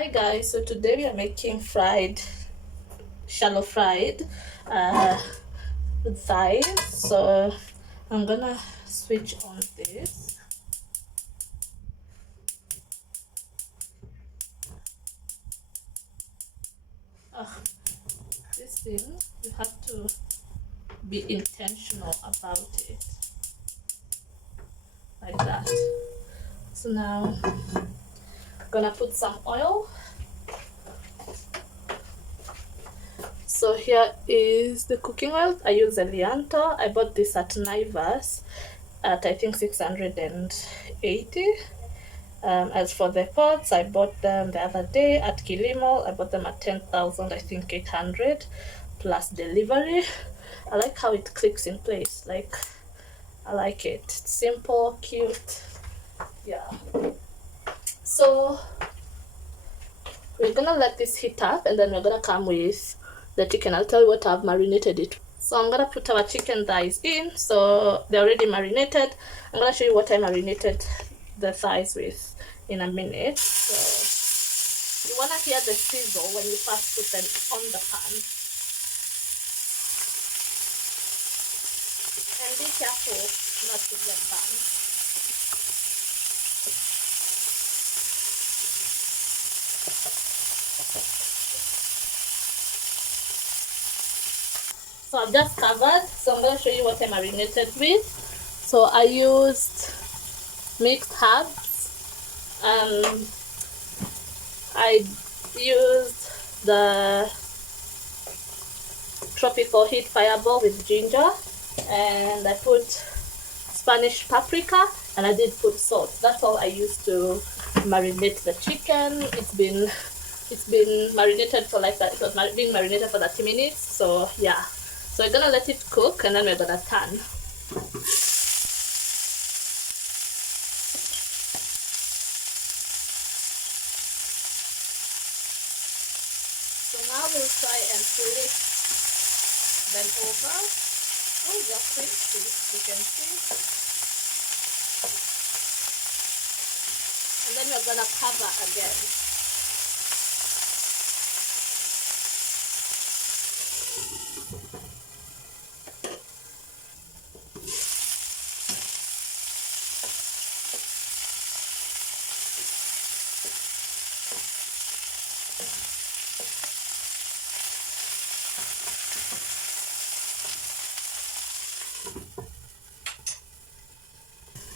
Hi guys, so today we are making shallow fried uh, thighs. So I'm gonna switch on this. uh, this thing, you have to be intentional about it, like that. So now I'm gonna put some oil. So here is the cooking oil. I use Elianto. I bought this at Naivas at I think 680. As for the pots, I bought them the other day at Kilimo. I bought them at 10,000, I think 800 plus delivery. I like how it clicks in place. Like, I like it. It's simple, cute. Yeah. So we're gonna let this heat up, and then we're gonna come with the chicken. I'll tell you what I've marinated it. So I'm gonna put our chicken thighs in. So they're already marinated. I'm gonna show you what I marinated the thighs with in a minute. So you wanna hear the sizzle when you first put them on the pan. And be careful not to get burned. So I've just covered. So I'm gonna show you what I marinated with. So I used mixed herbs. I used the tropical heat fireball with ginger, and I put Spanish paprika, and I did put salt. That's all I used to marinate the chicken. It's been marinated for like that. It was being marinated for 30 minutes. So yeah, so we're gonna let it cook, and then we're gonna turn. So now we'll try and flip them over. Oh, they're crispy, you can see. And then we're gonna cover again.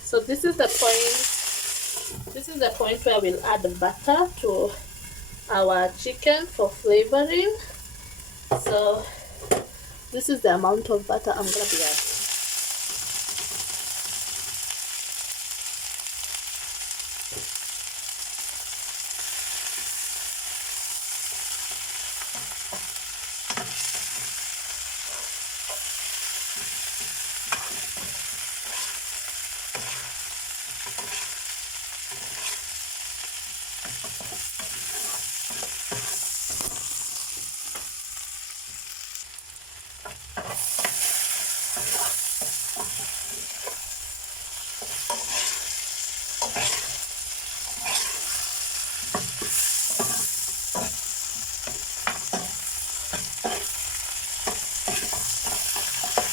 So this is the point. This is the point where we'll add the butter to our chicken for flavoring. So this is the amount of butter I'm gonna be adding.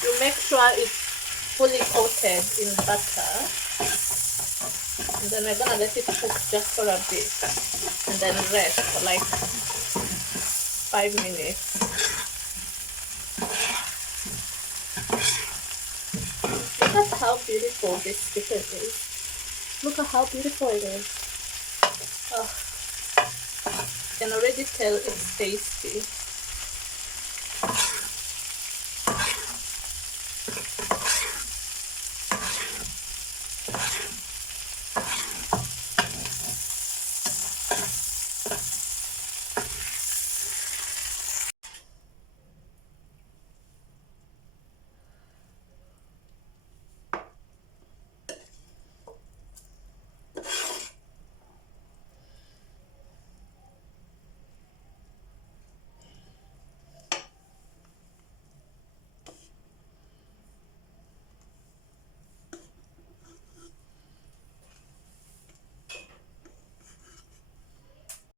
You make sure it's fully coated in butter, and then we're gonna let it cook just for a bit, and then rest for like 5 minutes. Look at how beautiful this chicken is. Look at how beautiful it is. Oh, you can already tell it's tasty.